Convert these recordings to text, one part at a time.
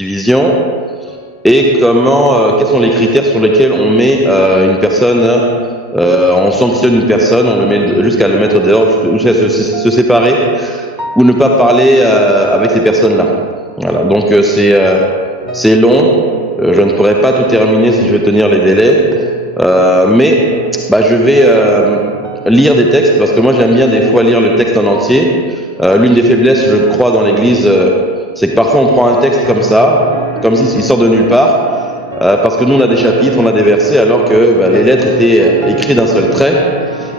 division et quels sont les critères sur lesquels on met une personne, on sanctionne une personne, on le met jusqu'à le mettre dehors, jusqu'à se séparer ou ne pas parler avec ces personnes-là. Voilà, donc c'est long. Je ne pourrai pas tout terminer si je veux tenir les délais, mais je vais lire des textes parce que moi j'aime bien des fois lire le texte en entier. L'une des faiblesses, je crois, dans l'Église, c'est que parfois on prend un texte comme ça, comme s'il sort de nulle part, parce que nous on a des chapitres, on a des versets, alors que les lettres étaient écrites d'un seul trait.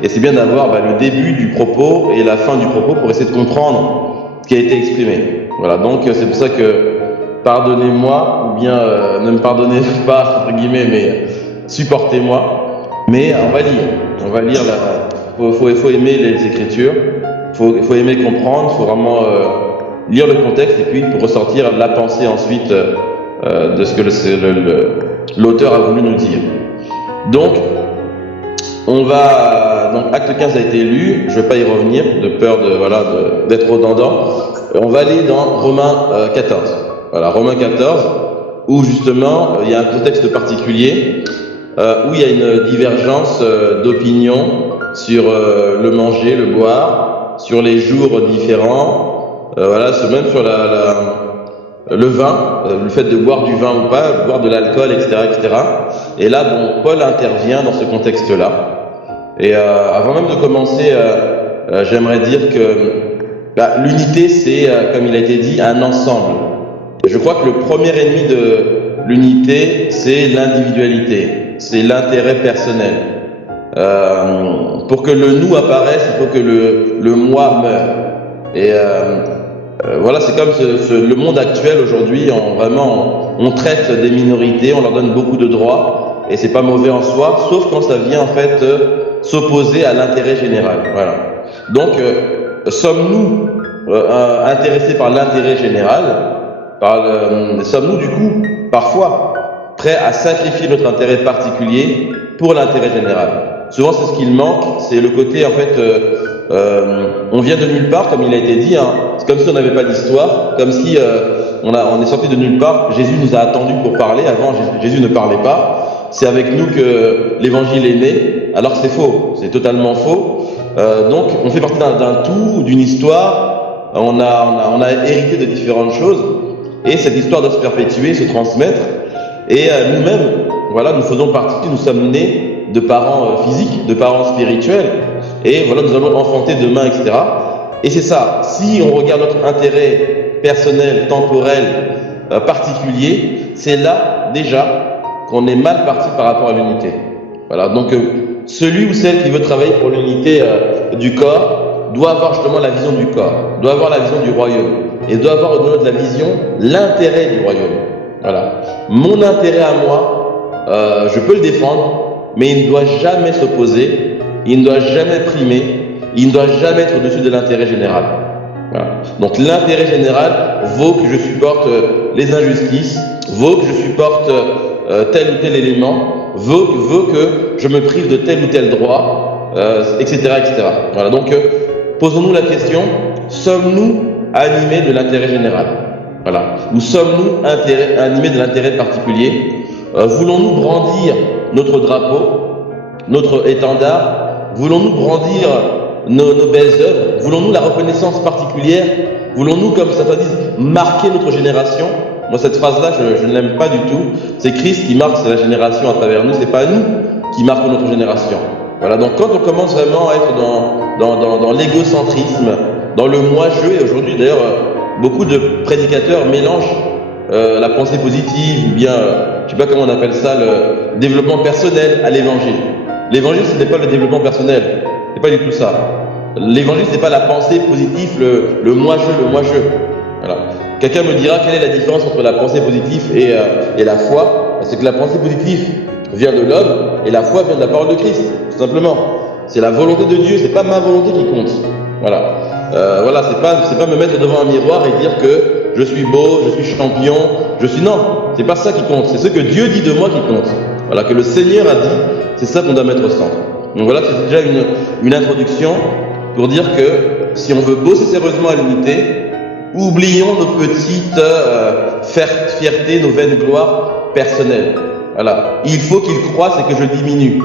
Et c'est bien d'avoir le début du propos et la fin du propos pour essayer de comprendre ce qui a été exprimé. Voilà, donc c'est pour ça que pardonnez-moi, ou bien ne me pardonnez pas, entre guillemets, mais supportez-moi. Mais on va lire faut aimer les Écritures, il faut aimer comprendre, il faut vraiment lire le contexte et puis pour ressortir la pensée ensuite de ce que l'auteur a voulu nous dire. Donc, acte 15 a été lu, je ne vais pas y revenir, de peur d'être redondant. On va aller dans Romains 14. Voilà, Romains 14, où justement il y a un contexte particulier, où il y a une divergence d'opinion sur le manger, le boire, sur les jours différents, même sur le vin, le fait de boire du vin ou pas, boire de l'alcool, etc., etc. Et là, Paul intervient dans ce contexte-là. Et avant même de commencer, j'aimerais dire que l'unité, c'est, comme il a été dit, un ensemble. Et je crois que le premier ennemi de l'unité, c'est l'individualité, c'est l'intérêt personnel. Pour que le nous apparaisse, il faut que le moi meure. Et c'est comme le monde actuel aujourd'hui, on traite des minorités, on leur donne beaucoup de droits, et c'est pas mauvais en soi, sauf quand ça vient en fait s'opposer à l'intérêt général. Voilà. Donc, sommes-nous intéressés par l'intérêt général? Sommes-nous du coup parfois prêts à sacrifier notre intérêt particulier pour l'intérêt général? Souvent c'est ce qu'il manque, c'est le côté en fait on vient de nulle part comme il a été dit, c'est comme si on n'avait pas d'histoire, comme si on est sorti de nulle part. Jésus nous a attendus pour parler, avant Jésus ne parlait pas, c'est avec nous que l'évangile est né, alors c'est faux, c'est totalement faux. Donc on fait partie d'un tout, d'une histoire, on a hérité de différentes choses. Et cette histoire doit se perpétuer, se transmettre. Et nous-mêmes, nous faisons partie, nous sommes nés de parents physiques, de parents spirituels. Et nous allons enfanter demain, etc. Et c'est ça, si on regarde notre intérêt personnel, temporel, particulier, c'est là déjà qu'on est mal parti par rapport à l'unité. Voilà, donc celui ou celle qui veut travailler pour l'unité du corps doit avoir justement la vision du corps, doit avoir la vision du royaume. Et doit avoir au-delà de la vision l'intérêt du royaume. Voilà. Mon intérêt à moi, je peux le défendre, mais il ne doit jamais s'opposer, il ne doit jamais primer, il ne doit jamais être au-dessus de l'intérêt général. Voilà. Donc l'intérêt général vaut que je supporte les injustices, vaut que je supporte tel ou tel élément, vaut que je me prive de tel ou tel droit, etc., etc. Voilà. Donc posons-nous la question, sommes-nous animés de l'intérêt général? Voilà. Ou sommes-nous animés de l'intérêt particulier? Voulons-nous brandir notre drapeau, notre étendard? Voulons-nous brandir nos belles œuvres? Voulons-nous la reconnaissance particulière? Voulons-nous, comme certains disent, marquer notre génération? Moi, cette phrase-là, je ne l'aime pas du tout. C'est Christ qui marque la génération à travers nous, c'est pas nous qui marquons notre génération. Voilà. Donc, quand on commence vraiment à être dans l'égocentrisme, dans le moi-je, et aujourd'hui d'ailleurs beaucoup de prédicateurs mélangent la pensée positive ou bien, je sais pas comment on appelle ça, le développement personnel à l'évangile. L'évangile, ce n'est pas le développement personnel, c'est pas du tout ça. L'évangile, c'est pas la pensée positive, le moi-je. Voilà. Quelqu'un me dira quelle est la différence entre la pensée positive et la foi. C'est que la pensée positive vient de l'homme et la foi vient de la parole de Christ, tout simplement. C'est la volonté de Dieu, c'est pas ma volonté qui compte. Voilà. C'est pas me mettre devant un miroir et dire que je suis beau, je suis champion, non, c'est pas ça qui compte, c'est ce que Dieu dit de moi qui compte. Voilà, que le Seigneur a dit, c'est ça qu'on doit mettre au centre. Donc voilà, c'est déjà une introduction pour dire que si on veut bosser sérieusement à l'unité, oublions nos petites fierté, nos vaines gloires personnelles. Voilà. Il faut qu'il croisse et que je diminue.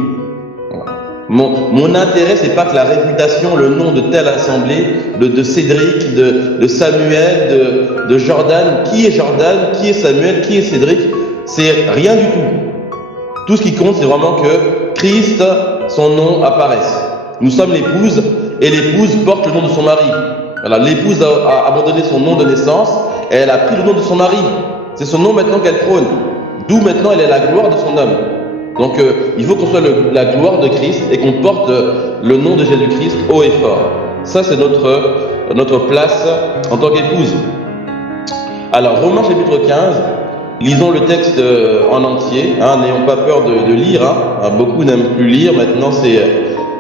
Voilà. Mon intérêt, c'est pas que la réputation, le nom de telle assemblée, de Cédric, de Samuel, de Jordan. Qui est Jordan? Qui est Samuel? Qui est Cédric? C'est rien du tout. Tout ce qui compte, c'est vraiment que Christ, son nom apparaisse. Nous sommes l'épouse et l'épouse porte le nom de son mari. Voilà, l'épouse a abandonné son nom de naissance et elle a pris le nom de son mari. C'est son nom maintenant qu'elle trône. D'où maintenant elle est la gloire de son homme. Donc il faut qu'on soit la gloire de Christ et qu'on porte le nom de Jésus-Christ haut et fort. Ça c'est notre place en tant qu'épouse. Alors Romains chapitre 15, lisons le texte en entier, n'ayons pas peur de lire. Beaucoup n'aiment plus lire, maintenant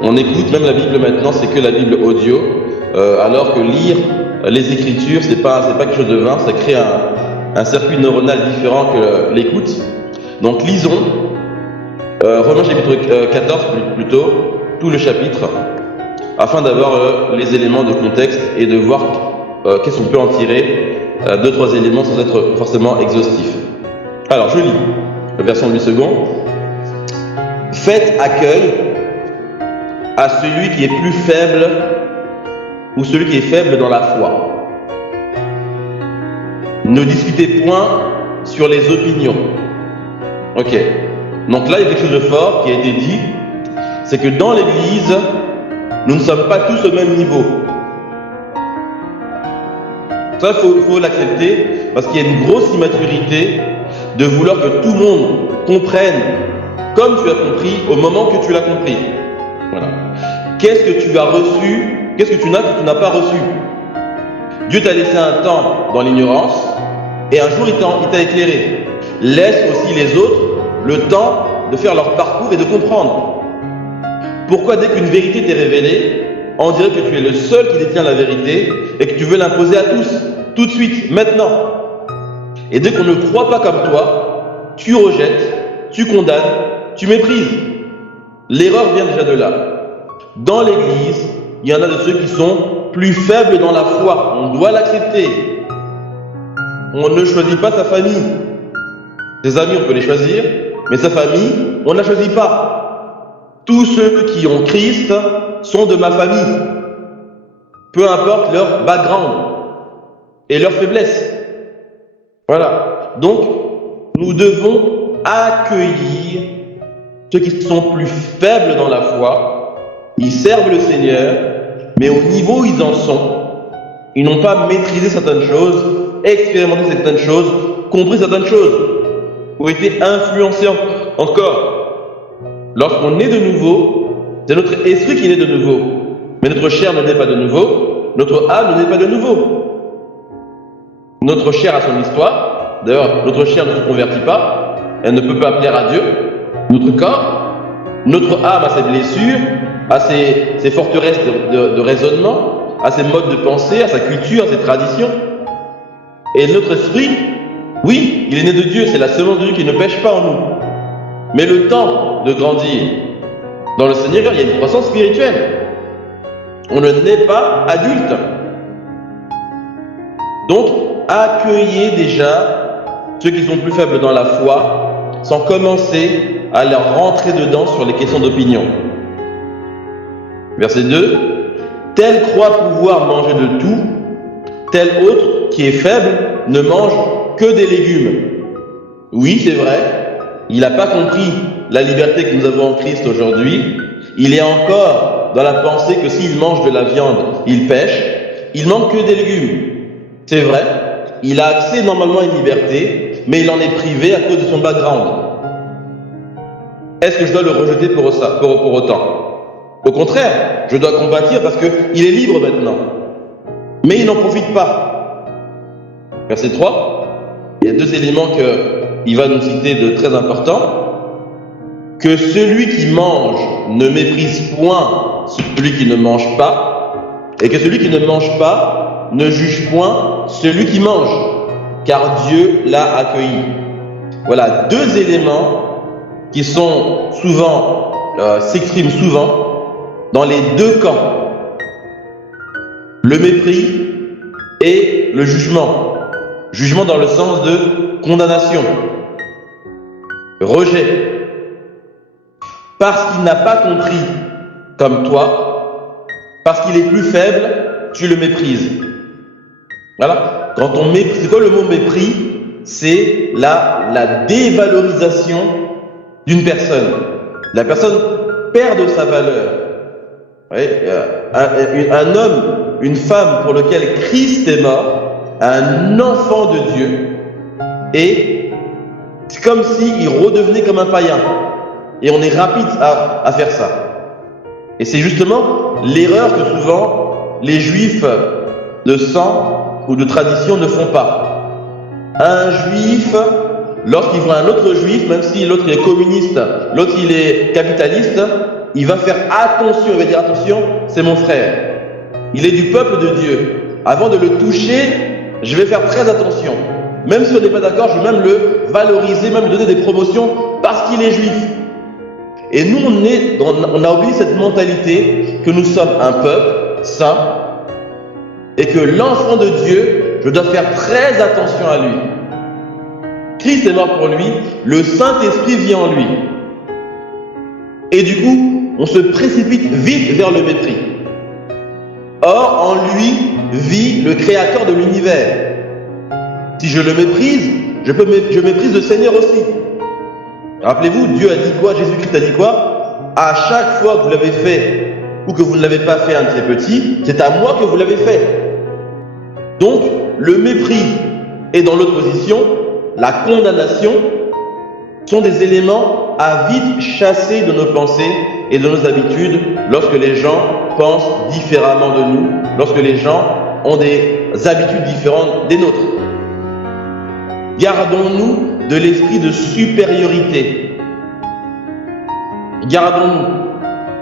on écoute, même la Bible maintenant c'est que la Bible audio, alors que lire les Écritures c'est pas quelque chose de vain, ça crée un circuit neuronal différent que l'écoute. Donc lisons Romains chapitre 14 plutôt, tout le chapitre, afin d'avoir les éléments de contexte et de voir qu'est-ce qu'on peut en tirer, 2-3 éléments sans être forcément exhaustif. Alors je lis, la version de 8 secondes. Faites accueil à celui qui est plus faible ou celui qui est faible dans la foi. Ne discutez point sur les opinions. Ok. Donc là, il y a quelque chose de fort qui a été dit. C'est que dans l'Église, nous ne sommes pas tous au même niveau. Ça, il faut l'accepter parce qu'il y a une grosse immaturité de vouloir que tout le monde comprenne comme tu as compris au moment que tu l'as compris. Voilà. Qu'est-ce que tu as reçu? Qu'est-ce que tu n'as pas reçu? Dieu t'a laissé un temps dans l'ignorance et un jour il t'a éclairé. Laisse aussi les autres le temps de faire leur parcours et de comprendre. Pourquoi dès qu'une vérité t'est révélée, on dirait que tu es le seul qui détient la vérité et que tu veux l'imposer à tous, tout de suite, maintenant. Et dès qu'on ne croit pas comme toi, tu rejettes, tu condamnes, tu méprises. L'erreur vient déjà de là. Dans l'Église, il y en a de ceux qui sont plus faibles dans la foi. On doit l'accepter. On ne choisit pas sa famille. Ses amis, on peut les choisir, mais sa famille, on ne la choisit pas. Tous ceux qui ont Christ sont de ma famille. Peu importe leur background et leur faiblesse. Voilà. Donc, nous devons accueillir ceux qui sont plus faibles dans la foi. Ils servent le Seigneur, mais au niveau où ils en sont, ils n'ont pas maîtrisé certaines choses, expérimenté certaines choses, compris certaines choses, ou été influencés encore. Lorsqu'on est de nouveau, c'est notre esprit qui est de nouveau, mais notre chair ne naît pas de nouveau, notre âme ne naît pas de nouveau. Notre chair a son histoire, d'ailleurs notre chair ne se convertit pas, elle ne peut pas plaire à Dieu. Notre corps, notre âme a ses blessures, a ses forteresses de raisonnement, a ses modes de pensée, a sa culture, a ses traditions. Et notre esprit, oui, il est né de Dieu, c'est la semence de Dieu qui ne pêche pas en nous. Mais le temps de grandir dans le Seigneur, il y a une croissance spirituelle. On ne naît pas adulte. Donc, accueillez déjà ceux qui sont plus faibles dans la foi, sans commencer à leur rentrer dedans sur les questions d'opinion. Verset 2. Tel croit pouvoir manger de tout, tel autre qui est faible ne mange que des légumes. Oui, c'est vrai, il n'a pas compris la liberté que nous avons en Christ aujourd'hui. Il est encore dans la pensée que s'il mange de la viande, il pêche. Il mange que des légumes. C'est vrai, il a accès normalement à une liberté, mais il en est privé à cause de son background. Est-ce que je dois le rejeter pour autant? Au contraire, je dois combattre parce qu'il est libre maintenant. Mais il n'en profite pas. Verset 3, il y a deux éléments qu'il va nous citer de très importants. Que celui qui mange ne méprise point celui qui ne mange pas, et que celui qui ne mange pas ne juge point celui qui mange, car Dieu l'a accueilli. Voilà deux éléments qui sont souvent, s'expriment souvent dans les deux camps. Le mépris et le jugement. Jugement dans le sens de condamnation, rejet. Parce qu'il n'a pas compris comme toi, parce qu'il est plus faible, tu le méprises. Voilà. Quand on méprise, c'est quoi le mot mépris? C'est la dévalorisation d'une personne. La personne perd de sa valeur. Oui, un homme, une femme pour lequel Christ est mort, un enfant de Dieu, et c'est comme s'il redevenait comme un païen. Et on est rapide à faire ça. Et c'est justement l'erreur que souvent les juifs de sang ou de tradition ne font pas. Un juif, lorsqu'il voit un autre juif, même si l'autre est communiste, l'autre il est capitaliste, il va faire attention, il va dire attention, c'est mon frère. Il est du peuple de Dieu. Avant de le toucher, je vais faire très attention. Même si on n'est pas d'accord, je vais même le valoriser, même lui donner des promotions parce qu'il est juif. Et nous, on a oublié cette mentalité que nous sommes un peuple saint et que l'enfant de Dieu, je dois faire très attention à lui. Christ est mort pour lui, le Saint-Esprit vit en lui. Et du coup, on se précipite vite vers le mépris. Or, en lui vit le Créateur de l'univers. Si je le méprise, je méprise le Seigneur aussi. Rappelez-vous, Dieu a dit quoi? Jésus-Christ a dit quoi? À chaque fois que vous l'avez fait ou que vous ne l'avez pas fait un de ces petits, c'est à moi que vous l'avez fait. Donc, le mépris et dans l'autre position, la condamnation sont des éléments à vite chasser de nos pensées et de nos habitudes lorsque les gens pensent différemment de nous, lorsque les gens ont des habitudes différentes des nôtres. Gardons-nous de l'esprit de supériorité. Gardons-nous.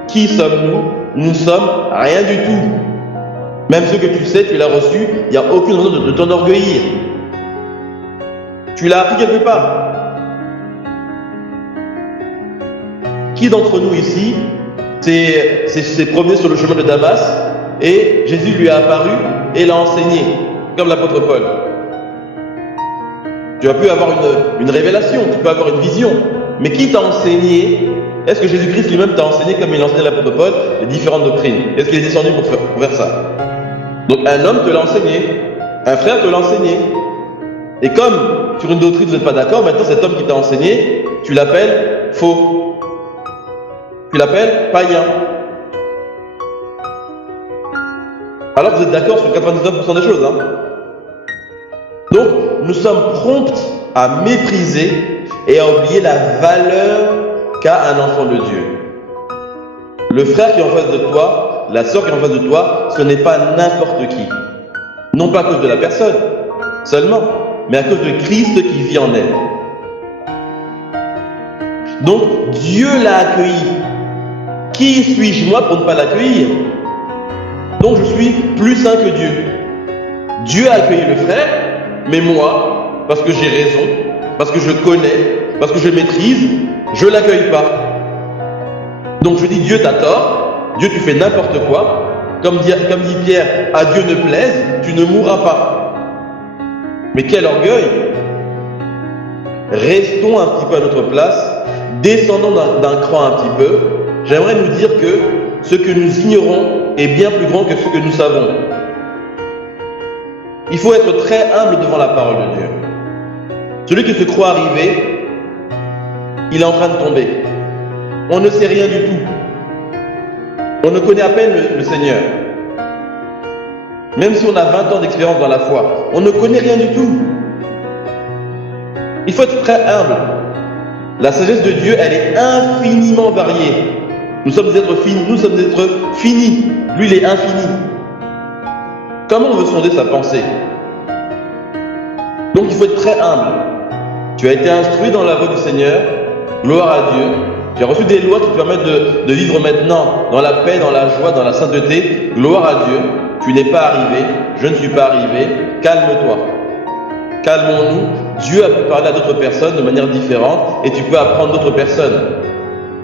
Qui sommes-nous? Nous sommes rien du tout. Même ce que tu sais, tu l'as reçu, il n'y a aucune raison de t'enorgueillir. Tu l'as appris quelque part. Qui d'entre nous ici s'est promené sur le chemin de Damas et Jésus lui a apparu et l'a enseigné, comme l'apôtre Paul? Tu as pu avoir une révélation, tu peux avoir une vision, mais qui t'a enseigné? Est-ce que Jésus-Christ lui-même t'a enseigné, comme il a enseigné à l'apôtre Paul, les différentes doctrines? Est-ce qu'il est descendu pour faire ça? Donc un homme te l'a enseigné, un frère te l'a enseigné. Et comme sur une doctrine vous n'êtes pas d'accord, maintenant cet homme qui t'a enseigné, tu l'appelles faux. Tu l'appelles païen. Alors vous êtes d'accord sur 99% des choses. Donc nous sommes prompts à mépriser et à oublier la valeur qu'a un enfant de Dieu. Le frère qui est en face de toi, la sœur qui est en face de toi, ce n'est pas n'importe qui. Non pas à cause de la personne seulement, mais à cause de Christ qui vit en elle. Donc Dieu l'a accueilli. Qui suis-je moi pour ne pas l'accueillir? Donc je suis plus saint que Dieu. Dieu a accueilli le frère, mais moi, parce que j'ai raison, parce que je connais, parce que je maîtrise, je ne l'accueille pas. Donc je dis Dieu t'as tort, Dieu tu fais n'importe quoi, comme dit Pierre, à Dieu ne plaise, tu ne mourras pas. Mais quel orgueil! Restons un petit peu à notre place, descendons d'un cran un petit peu. J'aimerais nous dire que ce que nous ignorons est bien plus grand que ce que nous savons. Il faut être très humble devant la parole de Dieu. Celui qui se croit arrivé, il est en train de tomber. On ne sait rien du tout. On ne connaît à peine le Seigneur. Même si on a 20 ans d'expérience dans la foi, on ne connaît rien du tout. Il faut être très humble. La sagesse de Dieu, elle est infiniment variée. Nous sommes des êtres finis, nous sommes des êtres finis. Lui, il est infini. Comment on veut sonder sa pensée? Donc il faut être très humble. Tu as été instruit dans la voie du Seigneur, gloire à Dieu. Tu as reçu des lois qui te permettent de vivre maintenant dans la paix, dans la joie, dans la sainteté, gloire à Dieu. Tu n'es pas arrivé, je ne suis pas arrivé, calme-toi. Calmons-nous. Dieu a pu parler à d'autres personnes de manière différente et tu peux apprendre d'autres personnes.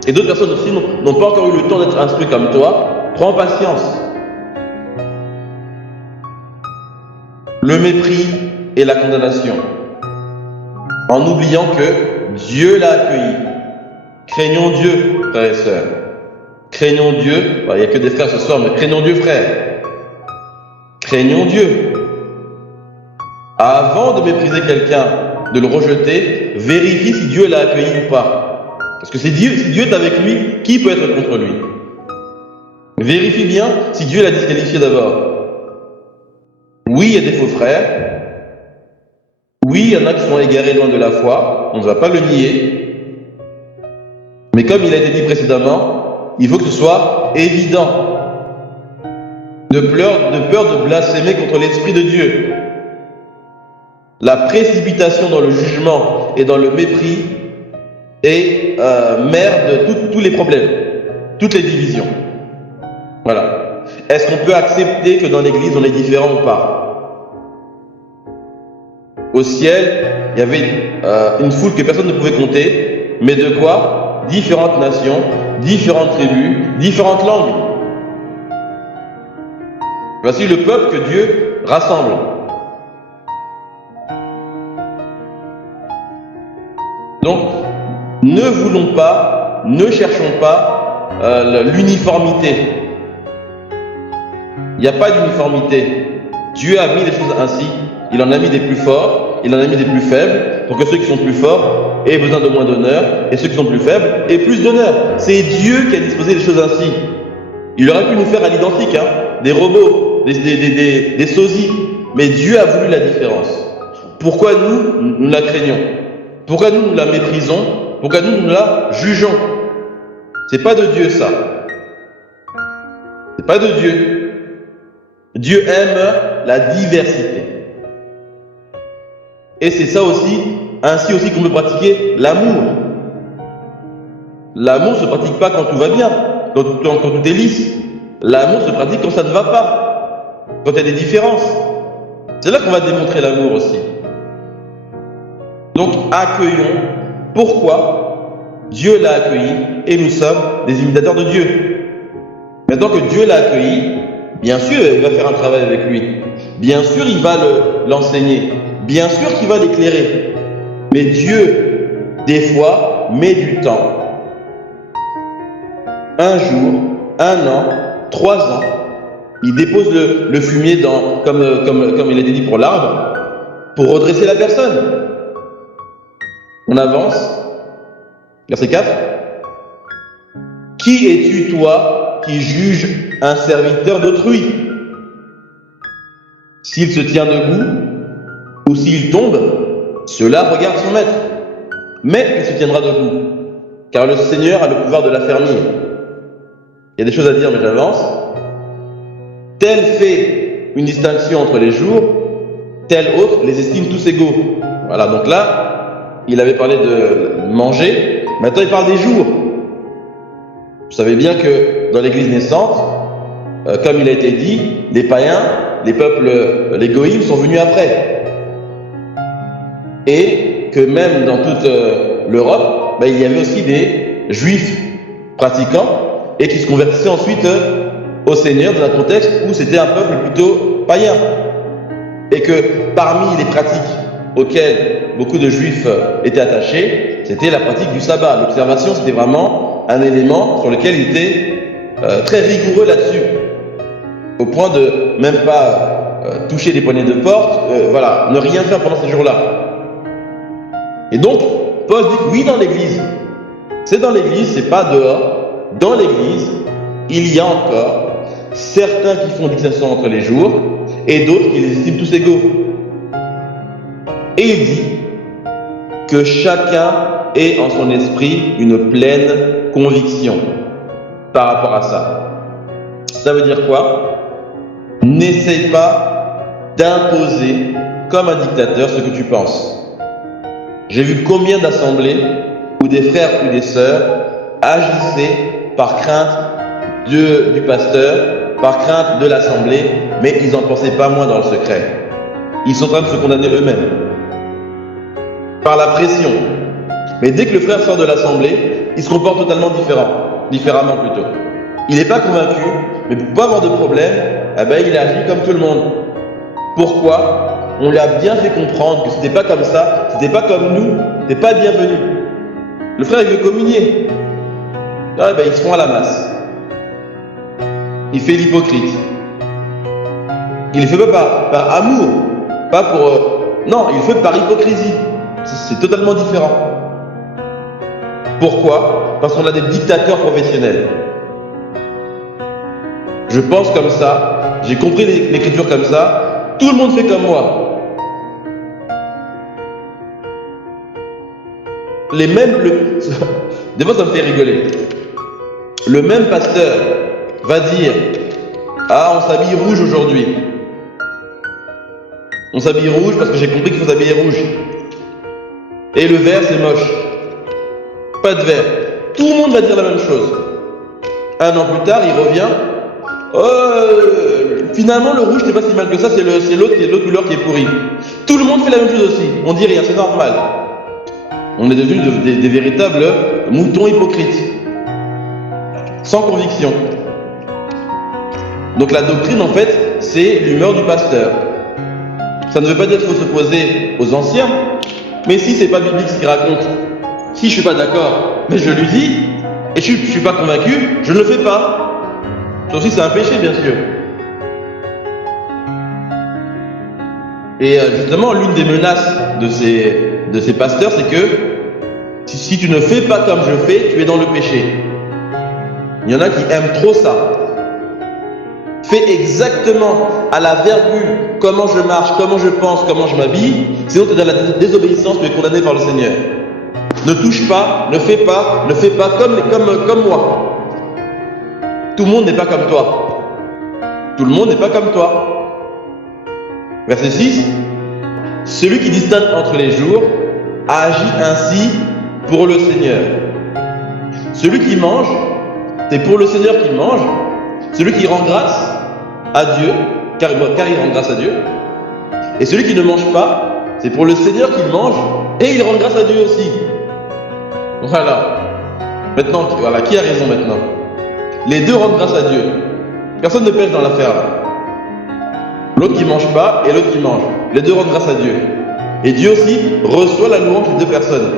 Et d'autres personnes aussi n'ont pas encore eu le temps d'être instruits comme toi. Prends patience. Le mépris, et la condamnation, en oubliant que Dieu l'a accueilli. Craignons Dieu, frères et sœurs. Craignons Dieu. Il n'y a que des frères ce soir, mais craignons Dieu, frères. Craignons Dieu. Avant de mépriser quelqu'un, de le rejeter, vérifie si Dieu l'a accueilli ou pas. Parce que si Dieu est avec lui, qui peut être contre lui? Vérifie bien si Dieu l'a disqualifié d'abord. Oui, il y a des faux frères. Oui, il y en a qui sont égarés loin de la foi. On ne va pas le nier. Mais comme il a été dit précédemment, il faut que ce soit évident. De peur de blasphémer contre l'Esprit de Dieu. La précipitation dans le jugement et dans le mépris est mère de tous les problèmes, toutes les divisions. Voilà. Est-ce qu'on peut accepter que dans l'Église on est différent ou pas? Au ciel, il y avait une foule que personne ne pouvait compter, mais de quoi? Différentes nations, différentes tribus, différentes langues. Voici le peuple que Dieu rassemble. Donc, ne voulons pas, ne cherchons pas l'uniformité. Il n'y a pas d'uniformité. Dieu a mis les choses ainsi. Il en a mis des plus forts, il en a mis des plus faibles, pour que ceux qui sont plus forts aient besoin de moins d'honneur, et ceux qui sont plus faibles aient plus d'honneur. C'est Dieu qui a disposé les choses ainsi. Il aurait pu nous faire à l'identique, des robots, des sosies, mais Dieu a voulu la différence. Pourquoi nous la craignons? Pourquoi nous la méprisons? Pourquoi nous la jugeons? C'est pas de Dieu ça. C'est pas de Dieu. Dieu aime la diversité. Et c'est ça aussi, ainsi aussi qu'on peut pratiquer l'amour. L'amour ne se pratique pas quand tout va bien, quand tout est lisse. L'amour se pratique quand ça ne va pas, quand il y a des différences. C'est là qu'on va démontrer l'amour aussi. Donc accueillons pourquoi Dieu l'a accueilli et nous sommes des imitateurs de Dieu. Maintenant que Dieu l'a accueilli, bien sûr il va faire un travail avec lui. Bien sûr il va l'enseigner. Bien sûr qu'il va l'éclairer. Mais Dieu, des fois, met du temps. 1 jour, 1 an, 3 ans. Il dépose le fumier comme il a été dit pour l'arbre, pour redresser la personne. On avance. Verset 4. Qui es-tu, toi, qui juges un serviteur d'autrui? S'il se tient debout, ou s'il tombe, cela regarde son maître. Mais il se tiendra debout, car le Seigneur a le pouvoir de l'affermir. Il y a des choses à dire, mais j'avance. Tel fait une distinction entre les jours, tel autre les estime tous égaux. Voilà, donc là, il avait parlé de manger, maintenant il parle des jours. Vous savez bien que dans l'église naissante, comme il a été dit, les païens, les peuples, les goïms sont venus après. Et que même dans toute l'Europe, il y avait aussi des juifs pratiquants et qui se convertissaient ensuite au Seigneur dans un contexte où c'était un peuple plutôt païen. Et que parmi les pratiques auxquelles beaucoup de juifs étaient attachés, c'était la pratique du sabbat. L'observation, c'était vraiment un élément sur lequel ils étaient très rigoureux là-dessus. Au point de même pas toucher les poignées de porte, ne rien faire pendant ces jours-là. Et donc, Paul dit que oui, dans l'église, c'est dans l'église, c'est pas dehors. Dans l'église, il y a encore certains qui font distinction entre les jours et d'autres qui les estiment tous égaux. Et il dit que chacun ait en son esprit une pleine conviction par rapport à ça. Ça veut dire quoi? N'essaye pas d'imposer comme un dictateur ce que tu penses. J'ai vu combien d'assemblées où des frères ou des sœurs agissaient par crainte du pasteur, par crainte de l'assemblée, mais ils n'en pensaient pas moins dans le secret. Ils sont en train de se condamner eux-mêmes par la pression. Mais dès que le frère sort de l'assemblée, il se comporte totalement différemment plutôt. Il n'est pas convaincu, mais pour ne pas avoir de problème, il agit comme tout le monde. Pourquoi? on lui a bien fait comprendre que c'était pas comme ça, c'était pas comme nous, t'es pas bienvenu. Le frère, il veut communier. Ah, ben, ils se font à la masse. Il fait l'hypocrite. Il ne le fait pas par amour, pas pour... non, il le fait par hypocrisie. C'est totalement différent. Pourquoi? Parce qu'on a des dictateurs professionnels. Je pense comme ça, j'ai compris l'écriture comme ça, tout le monde fait comme moi. Les mêmes... Des fois, ça me fait rigoler. Le même pasteur va dire: ah, on s'habille rouge aujourd'hui. On s'habille rouge parce que j'ai compris qu'il faut s'habiller rouge. Et le vert, c'est moche. Pas de vert. Tout le monde va dire la même chose. Un an plus tard, il revient. Finalement, le rouge, c'est pas si mal que ça, c'est l'autre couleur qui est pourrie. Tout le monde fait la même chose aussi. On dit rien, c'est normal. On est devenus des véritables moutons hypocrites. Sans conviction. Donc la doctrine, en fait, c'est l'humeur du pasteur. Ça ne veut pas dire qu'il faut s'opposer aux anciens, mais si c'est pas biblique ce qu'il raconte, si je suis pas d'accord, mais je lui dis, et je suis pas convaincu, je ne le fais pas. Ça aussi, c'est un péché, bien sûr. Et justement, l'une des menaces de ces pasteurs, c'est que si tu ne fais pas comme je fais, tu es dans le péché. Il y en a qui aiment trop ça. Fais exactement à la virgule comment je marche, comment je pense, comment je m'habille, sinon tu es dans la désobéissance, tu es condamné par le Seigneur. Ne touche pas, ne fais pas comme moi. Tout le monde n'est pas comme toi. Tout le monde n'est pas comme toi. Verset 6. Celui qui distingue entre les jours agit ainsi pour le Seigneur. Celui qui mange, c'est pour le Seigneur qu'il mange. Celui qui rend grâce à Dieu, car il rend grâce à Dieu. Et celui qui ne mange pas, c'est pour le Seigneur qu'il mange, et il rend grâce à Dieu aussi. Voilà. Maintenant, voilà, qui a raison maintenant? Les deux rendent grâce à Dieu. Personne ne pêche dans l'affaire là. L'autre qui ne mange pas et l'autre qui mange. Les deux rendent grâce à Dieu. Et Dieu aussi reçoit la louange des deux personnes.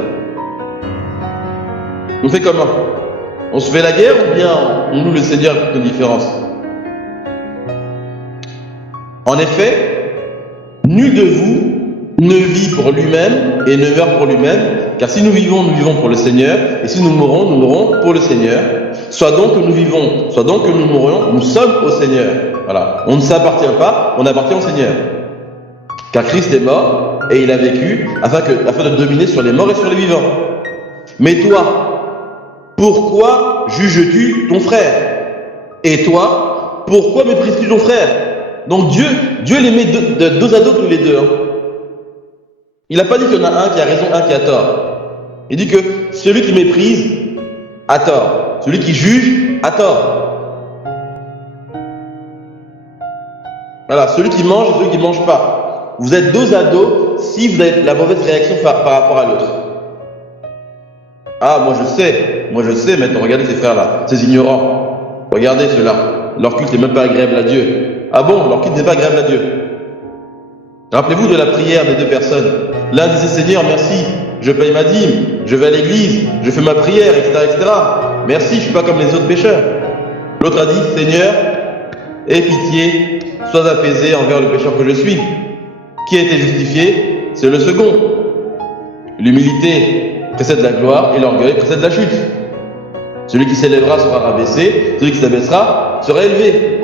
On fait comment? On se fait la guerre ou bien on loue le Seigneur pour une différence? En effet, nul de vous ne vit pour lui-même et ne meurt pour lui-même, car si nous vivons pour le Seigneur, et si nous mourons pour le Seigneur. Soit donc que nous vivons, soit donc que nous mourions, nous sommes au Seigneur. Voilà. On ne s'appartient pas, on appartient au Seigneur. Car Christ est mort et il a vécu afin de dominer sur les morts et sur les vivants. Mais toi, pourquoi juges-tu ton frère? Et toi, pourquoi méprises-tu ton frère? Donc Dieu les met dos à dos tous les deux. Hein. Il n'a pas dit qu'il y en a un qui a raison, un qui a tort. Il dit que celui qui méprise a tort. Celui qui juge a tort. Voilà, celui qui mange et celui qui ne mange pas. Vous êtes dos à dos si vous avez la mauvaise réaction par rapport à l'autre. Ah, moi je sais maintenant, regardez ces frères-là, ces ignorants. Regardez ceux-là, leur culte n'est même pas agréable à Dieu. Ah bon, leur culte n'est pas agréable à Dieu. Rappelez-vous de la prière des deux personnes. L'un disait: Seigneur, merci, je paye ma dîme, je vais à l'église, je fais ma prière, etc., etc. Merci, je ne suis pas comme les autres pécheurs. L'autre a dit: Seigneur, aie pitié, sois apaisé envers le pécheur que je suis. Qui a été justifié? C'est le second. L'humilité précède la gloire et l'orgueil précède la chute. Celui qui s'élèvera sera rabaissé, celui qui s'abaissera sera élevé.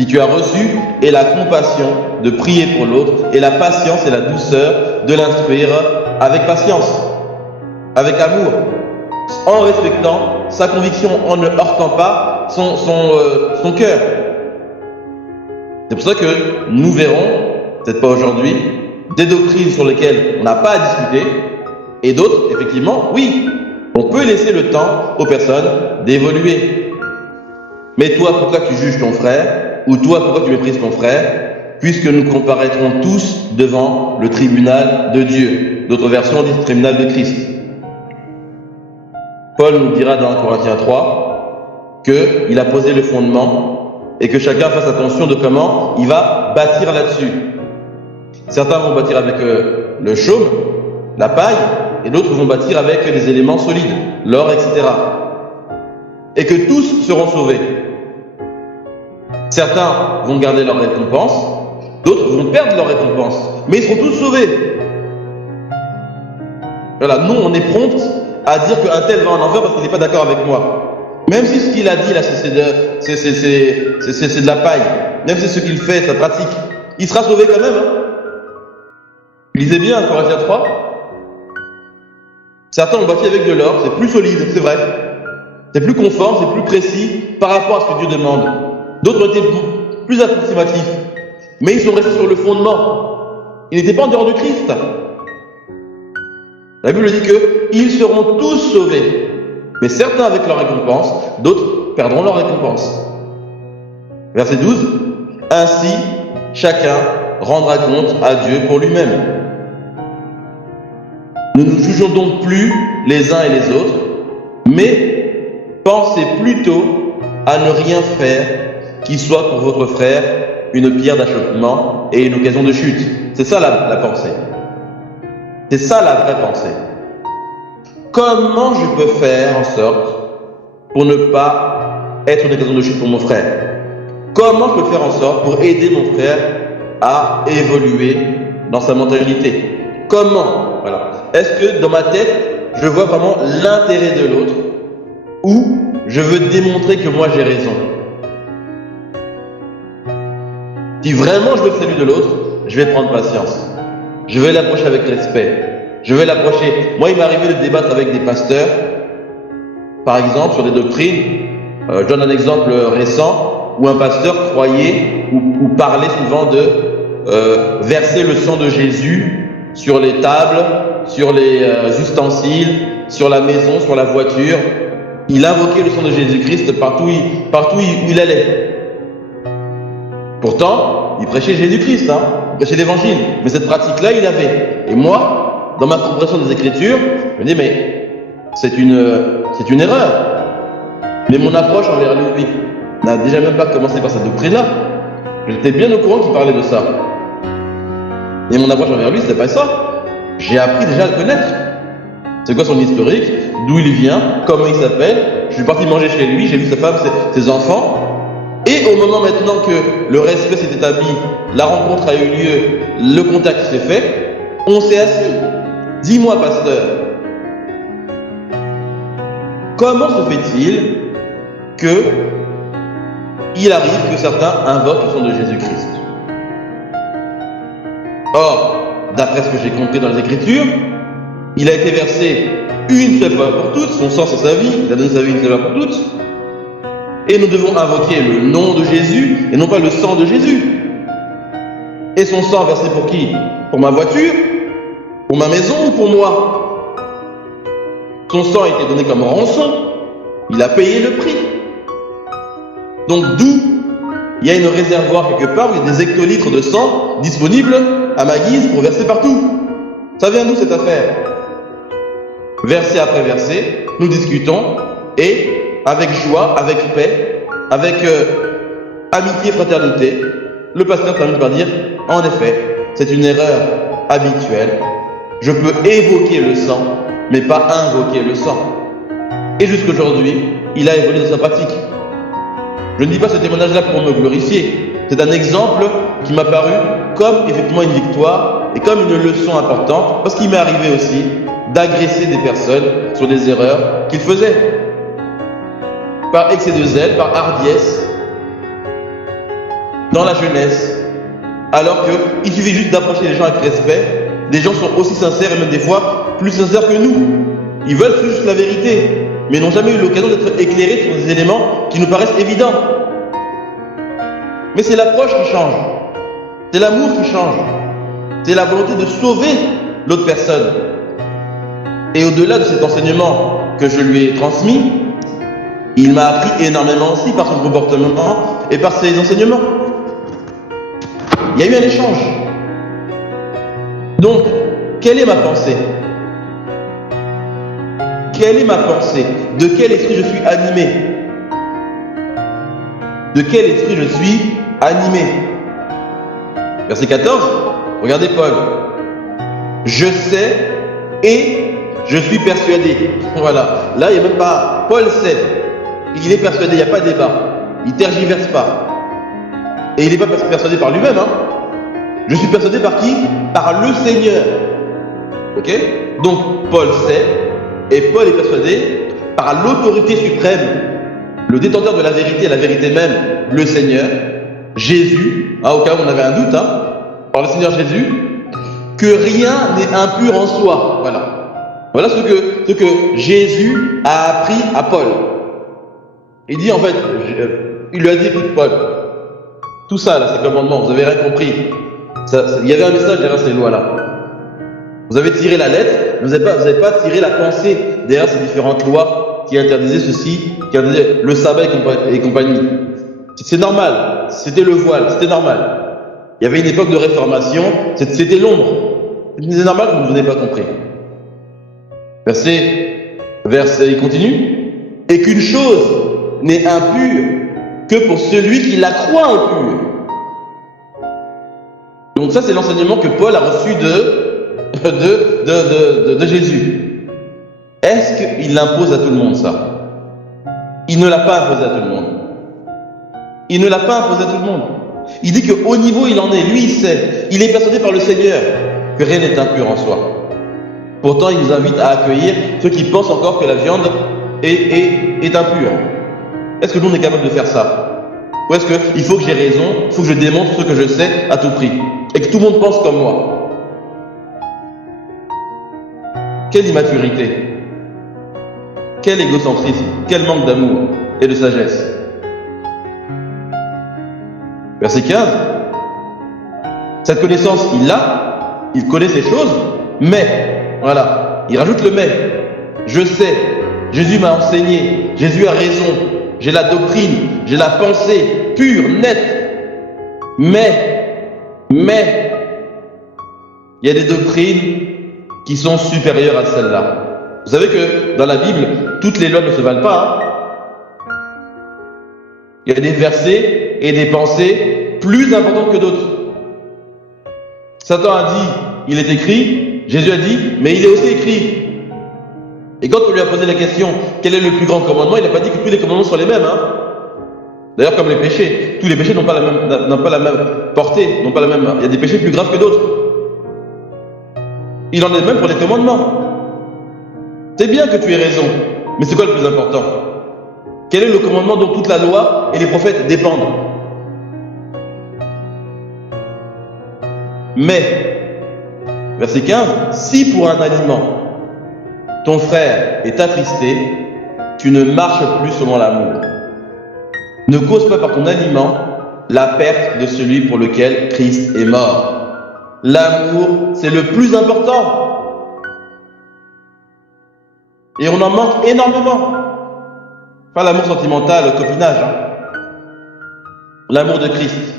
Si tu as reçu, aie la compassion de prier pour l'autre, et la patience et la douceur de l'instruire avec patience, avec amour, en respectant sa conviction, en ne heurtant pas son cœur. C'est pour ça que nous verrons, peut-être pas aujourd'hui, des doctrines sur lesquelles on n'a pas à discuter, et d'autres, effectivement, oui, on peut laisser le temps aux personnes d'évoluer. Mais toi, pourquoi tu juges ton frère? Ou toi, pourquoi tu méprises ton frère? Puisque nous comparaîtrons tous devant le tribunal de Dieu. D'autres versions disent tribunal de Christ. Paul nous dira dans 1 Corinthiens 3 qu'il a posé le fondement et que chacun fasse attention de comment il va bâtir là-dessus. Certains vont bâtir avec le chaume, la paille, et d'autres vont bâtir avec des éléments solides, l'or, etc. Et que tous seront sauvés. Certains vont garder leur récompense, d'autres vont perdre leur récompense, mais ils seront tous sauvés. Voilà, nous on est prompts à dire qu'un tel va en enfer parce qu'il n'est pas d'accord avec moi. Même si ce qu'il a dit là c'est de la paille, même si ce qu'il fait, sa pratique, il sera sauvé quand même. Hein. Lisez bien Corinthiens 3. Certains ont bâti avec de l'or, c'est plus solide, c'est vrai. C'est plus conforme, c'est plus précis par rapport à ce que Dieu demande. D'autres ont été plus approximatifs, mais ils sont restés sur le fondement. Ils n'étaient pas en dehors du Christ. La Bible dit qu'ils seront tous sauvés, mais certains avec leur récompense, d'autres perdront leur récompense. Verset 12. Ainsi, chacun rendra compte à Dieu pour lui-même. Ne nous jugeons donc plus les uns et les autres, mais pensez plutôt à ne rien faire qui soit pour votre frère une pierre d'achoppement et une occasion de chute. C'est ça la pensée. C'est ça la vraie pensée. Comment je peux faire en sorte pour ne pas être une occasion de chute pour mon frère? Comment je peux faire en sorte pour aider mon frère à évoluer dans sa mentalité? Comment? Voilà. Est-ce que dans ma tête, je vois vraiment l'intérêt de l'autre ou je veux démontrer que moi j'ai raison? Si vraiment je veux le salut de l'autre, je vais prendre patience. Je vais l'approcher avec respect. Je vais l'approcher. Moi, il m'est arrivé de débattre avec des pasteurs, par exemple, sur des doctrines. Je donne un exemple récent où un pasteur croyait ou parlait souvent de verser le sang de Jésus sur les tables, sur les ustensiles, sur la maison, sur la voiture. Il invoquait le sang de Jésus-Christ partout où il allait. Pourtant, il prêchait Jésus-Christ, il prêchait l'évangile. Mais cette pratique-là, il avait. Et moi, dans ma compréhension des Écritures, je me dis, mais c'est une erreur. Mais mon approche envers lui n'a déjà même pas commencé par cette doctrine-là. J'étais bien au courant qu'il parlait de ça. Et mon approche envers lui, c'était pas ça. J'ai appris déjà à le connaître. C'est quoi son historique, d'où il vient, comment il s'appelle. Je suis parti manger chez lui, j'ai vu sa femme, ses enfants. Et au moment maintenant que le respect s'est établi, la rencontre a eu lieu, le contact s'est fait, on s'est assis. Dis-moi, pasteur, comment se fait-il qu'il arrive que certains invoquent le sang de Jésus-Christ? Or, d'après ce que j'ai compris dans les Écritures, il a été versé une seule fois pour toutes, son sang c'est sa vie, il a donné sa vie une seule fois pour toutes. Et nous devons invoquer le nom de Jésus et non pas le sang de Jésus. Et son sang versé pour qui? Pour ma voiture? Pour ma maison ou pour moi? Son sang a été donné comme rançon. Il a payé le prix. Donc d'où il y a une réservoir quelque part, il y a des hectolitres de sang disponibles à ma guise pour verser partout. Ça vient d'où cette affaire? Verset après verset, nous discutons et avec joie, avec paix, avec amitié, fraternité, le pasteur termine par dire, en effet, c'est une erreur habituelle. Je peux évoquer le sang, mais pas invoquer le sang. Et jusqu'aujourd'hui, il a évolué dans sa pratique. Je ne dis pas ce témoignage-là pour me glorifier. C'est un exemple qui m'a paru comme effectivement une victoire et comme une leçon importante, parce qu'il m'est arrivé aussi d'agresser des personnes sur des erreurs qu'ils faisaient. Par excès de zèle, par hardiesse, dans la jeunesse, alors qu'il suffit juste d'approcher les gens avec respect. Les gens sont aussi sincères et même des fois plus sincères que nous. Ils veulent juste la vérité, mais n'ont jamais eu l'occasion d'être éclairés sur des éléments qui nous paraissent évidents. Mais c'est l'approche qui change, c'est l'amour qui change, c'est la volonté de sauver l'autre personne. Et au-delà de cet enseignement que je lui ai transmis, il m'a appris énormément aussi par son comportement et par ses enseignements. Il y a eu un échange. Donc, quelle est ma pensée? Quelle est ma pensée? De quel esprit je suis animé? De quel esprit je suis animé? Verset 14, Regardez Paul. Je sais et je suis persuadé. Voilà. Là, il n'y a même pas. Paul sait. Il est persuadé, il n'y a pas de débat. Il ne tergiverse pas. Et il n'est pas persuadé par lui-même. Hein. Je suis persuadé par qui? Par le Seigneur. Ok? Donc, Paul sait, et Paul est persuadé par l'autorité suprême, le détenteur de la vérité même, le Seigneur, Jésus, au cas où on avait un doute, par le Seigneur Jésus, que rien n'est impur en soi. Voilà. Voilà ce que Jésus a appris à Paul. Il dit en fait, il lui a dit, écoute Paul, tout ça là, ces commandements, vous avez rien compris. Il y avait un message derrière ces lois-là. Vous avez tiré la lettre, mais vous n'avez pas tiré la pensée derrière ces différentes lois qui interdisaient ceci, qui interdisaient le sabbat et compagnie. C'est normal, c'était le voile, c'était normal. Il y avait une époque de réformation, c'était l'ombre. C'est normal que vous n'ayez pas compris. Verset, il continue. Et qu'une chose n'est impure que pour celui qui la croit impure. Donc ça, c'est l'enseignement que Paul a reçu de Jésus. Est-ce qu'il l'impose à tout le monde, ça? Il ne l'a pas imposé à tout le monde. Il ne l'a pas imposé à tout le monde. Il dit qu'au niveau il en est, lui il sait, il est persuadé par le Seigneur que rien n'est impur en soi. Pourtant, il nous invite à accueillir ceux qui pensent encore que la viande est impure. Est-ce que nous on est capable de faire ça? Ou est-ce qu'il faut que j'ai raison, il faut que je démontre ce que je sais à tout prix et que tout le monde pense comme moi? Quelle immaturité, quel égocentrisme, quel manque d'amour et de sagesse. Verset 15. Cette connaissance, il l'a, il connaît ces choses, mais, voilà, il rajoute le mais. Je sais, Jésus m'a enseigné, Jésus a raison, j'ai la doctrine, j'ai la pensée pure, nette. Mais, il y a des doctrines qui sont supérieures à celles-là. Vous savez que dans la Bible, toutes les lois ne se valent pas. Il y a des versets et des pensées plus importantes que d'autres. Satan a dit, il est écrit, Jésus a dit, mais il est aussi écrit. Et quand on lui a posé la question, quel est le plus grand commandement, il n'a pas dit que tous les commandements sont les mêmes. D'ailleurs, comme les péchés, tous les péchés n'ont pas la même portée, il y a des péchés plus graves que d'autres. Il en est même pour les commandements. C'est bien que tu aies raison, mais c'est quoi le plus important? Quel est le commandement dont toute la loi et les prophètes dépendent? Mais, verset 15, si pour un aliment, ton frère est attristé, tu ne marches plus selon l'amour. Ne cause pas par ton aliment la perte de celui pour lequel Christ est mort. L'amour, c'est le plus important. Et on en manque énormément. Pas l'amour sentimental, le copinage. L'amour de Christ.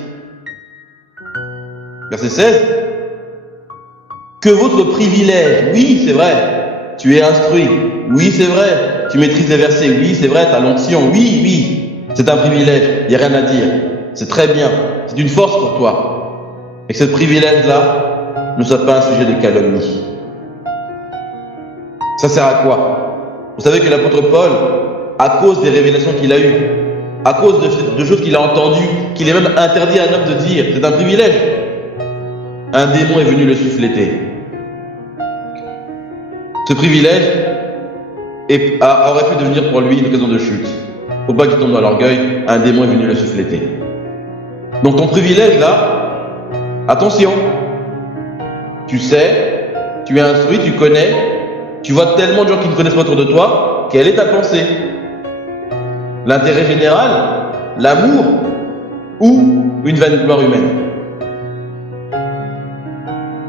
Verset 16. Que votre privilège, oui c'est vrai, tu es instruit, oui c'est vrai, tu maîtrises les versets, oui c'est vrai, tu as l'onction, oui, c'est un privilège, il n'y a rien à dire, c'est très bien, c'est une force pour toi. Et que ce privilège-là ne soit pas un sujet de calomnie. Ça sert à quoi? Vous savez que l'apôtre Paul, à cause des révélations qu'il a eues, à cause de choses qu'il a entendues, qu'il est même interdit à un homme de dire, c'est un privilège. Un démon est venu le suffléter. Ce privilège aurait pu devenir pour lui une occasion de chute. Faut pas qu'il tombe dans l'orgueil, un démon est venu le suffléter. Donc ton privilège là, attention, tu sais, tu es instruit, tu connais, tu vois tellement de gens qui ne connaissent pas autour de toi, quelle est ta pensée? L'intérêt général, l'amour ou une vaine gloire humaine?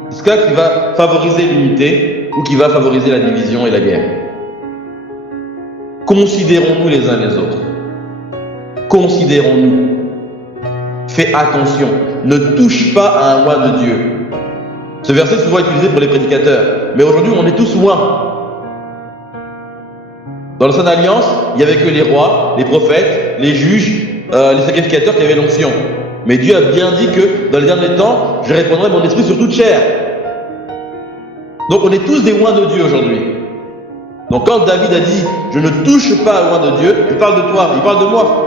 C'est ça qui va favoriser l'unité ou qui va favoriser la division et la guerre. Considérons-nous les uns les autres. Considérons-nous. Fais attention. Ne touche pas à un roi de Dieu. Ce verset est souvent utilisé pour les prédicateurs. Mais aujourd'hui, on est tous loin. Dans l'ancienne alliance, il n'y avait que les rois, les prophètes, les juges, les sacrificateurs qui avaient l'onction. Mais Dieu a bien dit que dans les derniers temps, je répandrai mon esprit sur toute chair. Donc on est tous des oints de Dieu aujourd'hui. Donc quand David a dit « Je ne touche pas au oint de Dieu », il parle de toi, il parle de moi.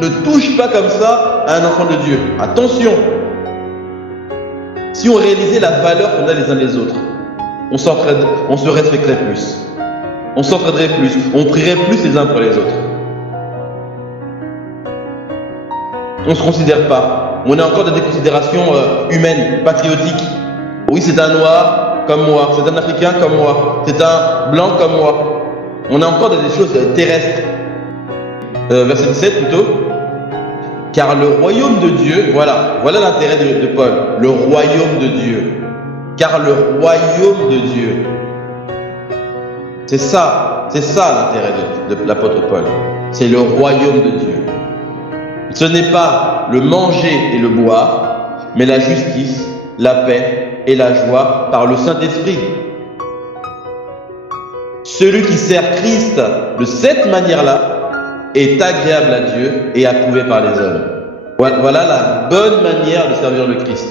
Ne touche pas comme ça à un enfant de Dieu. Attention. Si on réalisait la valeur qu'on a les uns les autres, on se respecterait plus. On s'entraiderait plus. On prierait plus les uns pour les autres. On ne se considère pas. On est encore dans des considérations humaines, patriotiques. Oui, c'est un noir comme moi. C'est un africain comme moi. C'est un blanc comme moi. On est encore dans des choses terrestres. Verset 17 plutôt. Car le royaume de Dieu, voilà l'intérêt de Paul, le royaume de Dieu. Car le royaume de Dieu, c'est ça l'intérêt de l'apôtre Paul. C'est le royaume de Dieu. Ce n'est pas le manger et le boire, mais la justice, la paix et la joie par le Saint-Esprit. Celui qui sert Christ de cette manière-là est agréable à Dieu et approuvé par les hommes. Voilà la bonne manière de servir le Christ.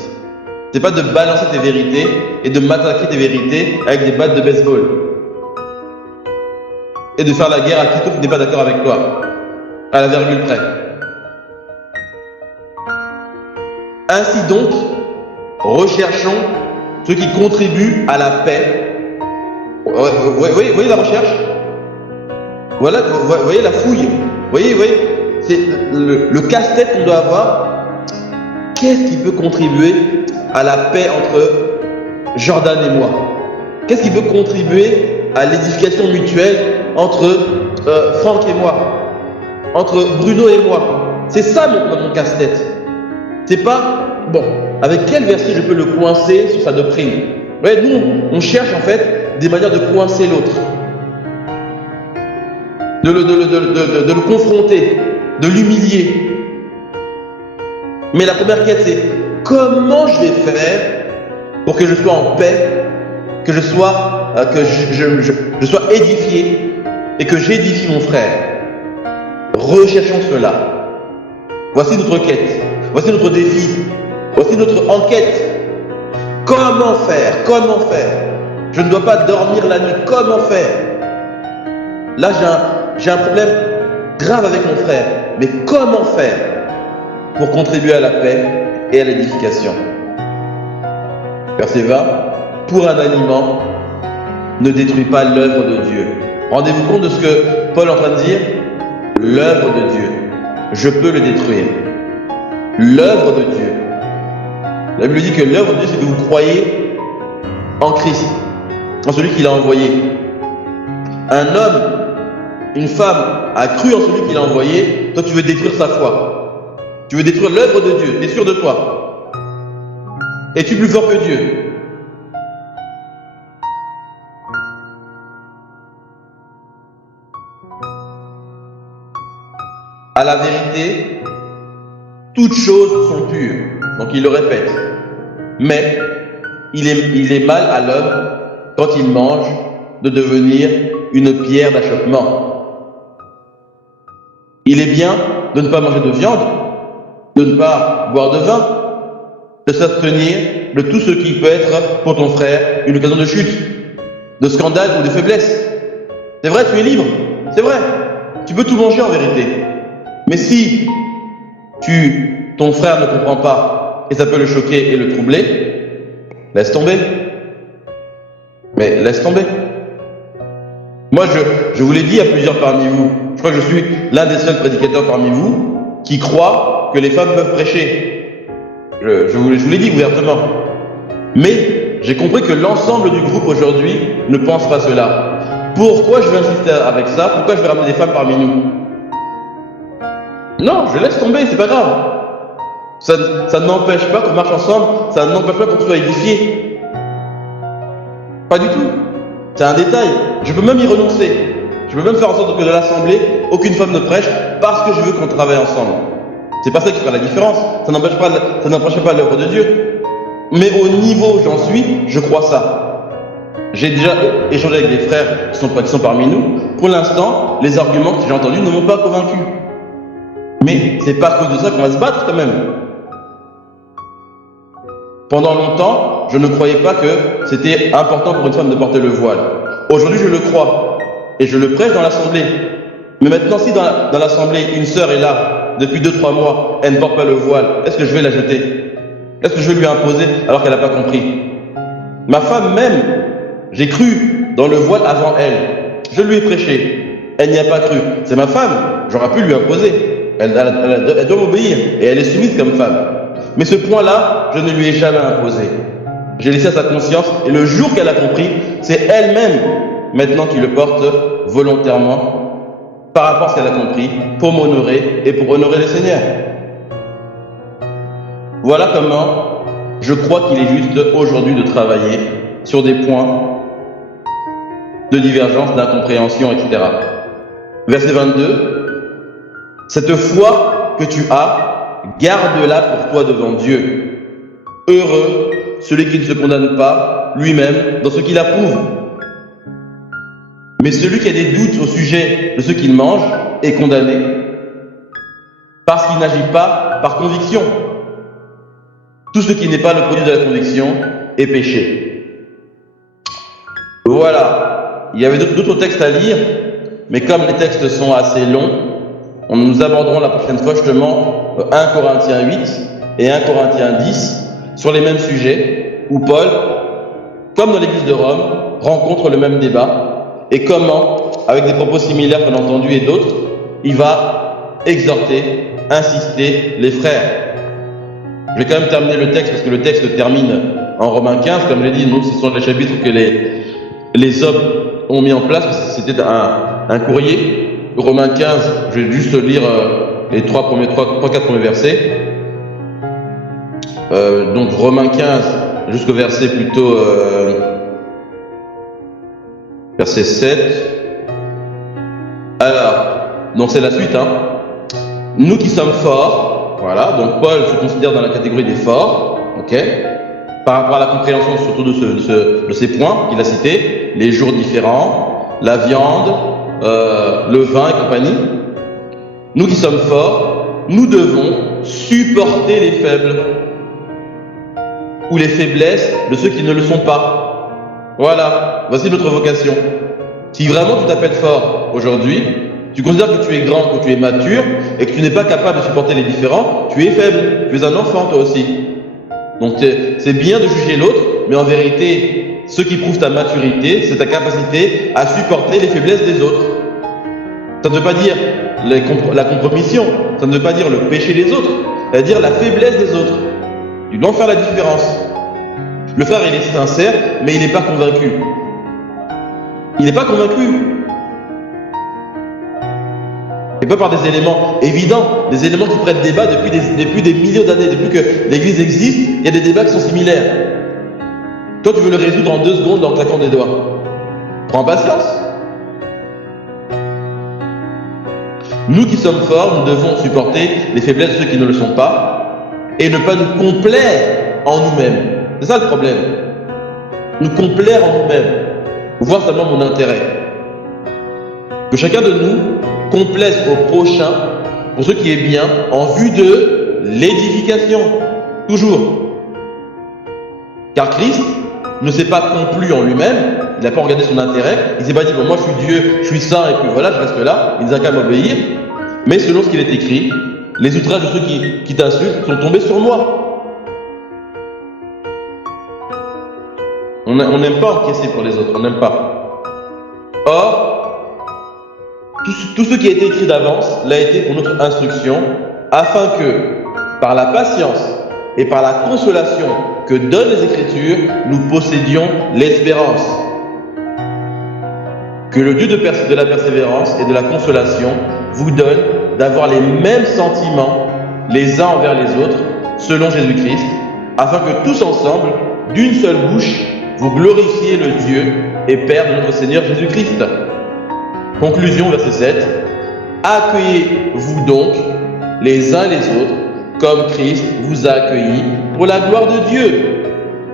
C'est pas de balancer tes vérités et de m'attaquer tes vérités avec des battes de baseball. Et de faire la guerre à quiconque n'est pas d'accord avec toi. À la virgule près. Ainsi donc, recherchons ceux qui contribuent à la paix. Voyez la recherche? Voilà, voyez la fouille. Voyez, c'est le casse-tête qu'on doit avoir. Qu'est-ce qui peut contribuer à la paix entre Jordan et moi? Qu'est-ce qui peut contribuer à l'édification mutuelle entre Franck et moi, entre Bruno et moi? C'est ça mon casse-tête. C'est pas, bon, avec quel verset je peux le coincer sur sa doctrine? Vous voyez, nous, on cherche en fait des manières de coincer l'autre, de le confronter, de l'humilier. Mais la première quête, c'est comment je vais faire pour que je sois en paix, que je sois édifié et que j'édifie mon frère. Recherchons cela. Voici notre quête. Voici notre défi. Voici notre enquête. Comment faire? Comment faire? Je ne dois pas dormir la nuit. Comment faire? Là, j'ai un problème grave avec mon frère. Mais comment faire pour contribuer à la paix et à l'édification? Verset 20. Pour un aliment, ne détruis pas l'œuvre de Dieu. Rendez-vous compte de ce que Paul est en train de dire? L'œuvre de Dieu. Je peux le détruire. L'œuvre de Dieu. La Bible dit que l'œuvre de Dieu, c'est que vous croyez en Christ, en celui qu'il a envoyé. Un homme, une femme a cru en celui qu'il a envoyé. Toi, tu veux détruire sa foi. Tu veux détruire l'œuvre de Dieu. Tu es sûr de toi. Es-tu plus fort que Dieu? À la vérité, toutes choses sont pures. Donc il le répète. Mais il est mal à l'homme, quand il mange, de devenir une pierre d'achoppement. Il est bien de ne pas manger de viande, de ne pas boire de vin, de s'abstenir de tout ce qui peut être pour ton frère une occasion de chute, de scandale ou de faiblesse. C'est vrai, tu es libre. C'est vrai. Tu peux tout manger en vérité. Mais si ton frère ne comprend pas et ça peut le choquer et le troubler, laisse tomber. Mais laisse tomber. Moi, je vous l'ai dit à plusieurs parmi vous, je crois que je suis l'un des seuls prédicateurs parmi vous qui croit que les femmes peuvent prêcher. Je vous l'ai dit ouvertement. Mais j'ai compris que l'ensemble du groupe aujourd'hui ne pense pas cela. Pourquoi je vais insister avec ça? Pourquoi je vais ramener des femmes parmi nous? Non, je laisse tomber, c'est pas grave. Ça n'empêche pas qu'on marche ensemble, ça n'empêche pas qu'on soit édifié. Pas du tout. C'est un détail. Je peux même y renoncer. Je peux même faire en sorte que de l'assemblée, aucune femme ne prêche parce que je veux qu'on travaille ensemble. C'est pas ça qui fera la différence. Ça n'empêche pas l'œuvre de Dieu. Mais au niveau où j'en suis, je crois ça. J'ai déjà échangé avec des frères qui sont parmi nous. Pour l'instant, les arguments que j'ai entendus ne m'ont pas convaincu. Mais c'est pas à cause de ça qu'on va se battre quand même. Pendant longtemps, je ne croyais pas que c'était important pour une femme de porter le voile. Aujourd'hui, je le crois. Et je le prêche dans l'assemblée. Mais maintenant, si dans l'assemblée, une sœur est là, depuis 2-3 mois, elle ne porte pas le voile, est-ce que je vais la jeter? Est-ce que je vais lui imposer alors qu'elle n'a pas compris? Ma femme même, j'ai cru dans le voile avant elle. Je lui ai prêché. Elle n'y a pas cru. C'est ma femme, j'aurais pu lui imposer. Elle doit m'obéir et elle est soumise comme femme. Mais ce point-là, je ne lui ai jamais imposé. J'ai laissé à sa conscience et le jour qu'elle a compris, c'est elle-même maintenant qui le porte volontairement par rapport à ce qu'elle a compris pour m'honorer et pour honorer le Seigneur. Voilà comment je crois qu'il est juste aujourd'hui de travailler sur des points de divergence, d'incompréhension, etc. Verset 22. Cette foi que tu as, garde-la pour toi devant Dieu. Heureux celui qui ne se condamne pas lui-même dans ce qu'il approuve. Mais celui qui a des doutes au sujet de ce qu'il mange est condamné parce qu'il n'agit pas par conviction. Tout ce qui n'est pas le produit de la conviction est péché. Voilà. Il y avait d'autres textes à lire, mais comme les textes sont assez longs, nous aborderons la prochaine fois justement 1 Corinthiens 8 et 1 Corinthiens 10 sur les mêmes sujets, où Paul, comme dans l'église de Rome, rencontre le même débat, et comment, avec des propos similaires qu'on a entendus et d'autres, il va exhorter, insister les frères. Je vais quand même terminer le texte, parce que le texte termine en Romains 15, comme je l'ai dit, nous, ce sont les chapitres que les hommes ont mis en place, parce que c'était un courrier. Romains 15, je vais juste lire les 3-4 premiers versets. Donc Romains 15 jusqu'au verset plutôt verset 7. Alors, donc c'est la suite, hein. Nous qui sommes forts, voilà, donc Paul se considère dans la catégorie des forts, ok, par rapport à la compréhension surtout de ces points qu'il a cités, les jours différents, la viande, le vin et compagnie. Nous qui sommes forts, nous devons supporter les faibles ou les faiblesses de ceux qui ne le sont pas. Voilà, voici notre vocation. Si vraiment tu t'appelles fort aujourd'hui, tu considères que tu es grand, que tu es mature et que tu n'es pas capable de supporter les différents, tu es faible, tu es un enfant toi aussi. Donc c'est bien de juger l'autre, mais en vérité, ce qui prouve ta maturité, c'est ta capacité à supporter les faiblesses des autres. Ça ne veut pas dire la compromission, ça ne veut pas dire le péché des autres, ça veut dire la faiblesse des autres. Tu dois faire la différence. Le frère, il est sincère, mais il n'est pas convaincu. Il n'est pas convaincu. Et pas par des éléments évidents, des éléments qui prêtent débat depuis des millions d'années. Depuis que l'Église existe, il y a des débats qui sont similaires. Toi, tu veux le résoudre en 2 secondes en claquant des doigts. Prends patience. Nous qui sommes forts, nous devons supporter les faiblesses de ceux qui ne le sont pas et ne pas nous complaire en nous-mêmes. C'est ça le problème. Nous complaire en nous-mêmes. Voir seulement mon intérêt. Que chacun de nous complaise au prochain pour ce qui est bien en vue de l'édification. Toujours. Car Christ ne s'est pas complu en lui-même, il n'a pas regardé son intérêt, il ne s'est pas dit bon, moi je suis Dieu, je suis saint et puis voilà, je reste là, il n'a qu'à m'obéir. Mais selon ce qu'il est écrit, les outrages de ceux qui t'insultent sont tombés sur moi. On n'aime pas encaisser pour les autres, on n'aime pas. Or, tout ce qui a été écrit d'avance l'a été pour notre instruction, afin que, par la patience et par la consolation que donnent les Écritures, nous possédions l'espérance. Que le Dieu de la persévérance et de la consolation vous donne d'avoir les mêmes sentiments les uns envers les autres, selon Jésus-Christ, afin que tous ensemble, d'une seule bouche, vous glorifiez le Dieu et Père de notre Seigneur Jésus-Christ. Conclusion, verset 7. Accueillez-vous donc les uns les autres, comme Christ vous a accueillis pour la gloire de Dieu.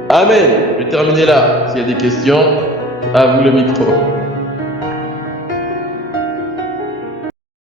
Amen. Je vais terminer là. S'il y a des questions, à vous le micro.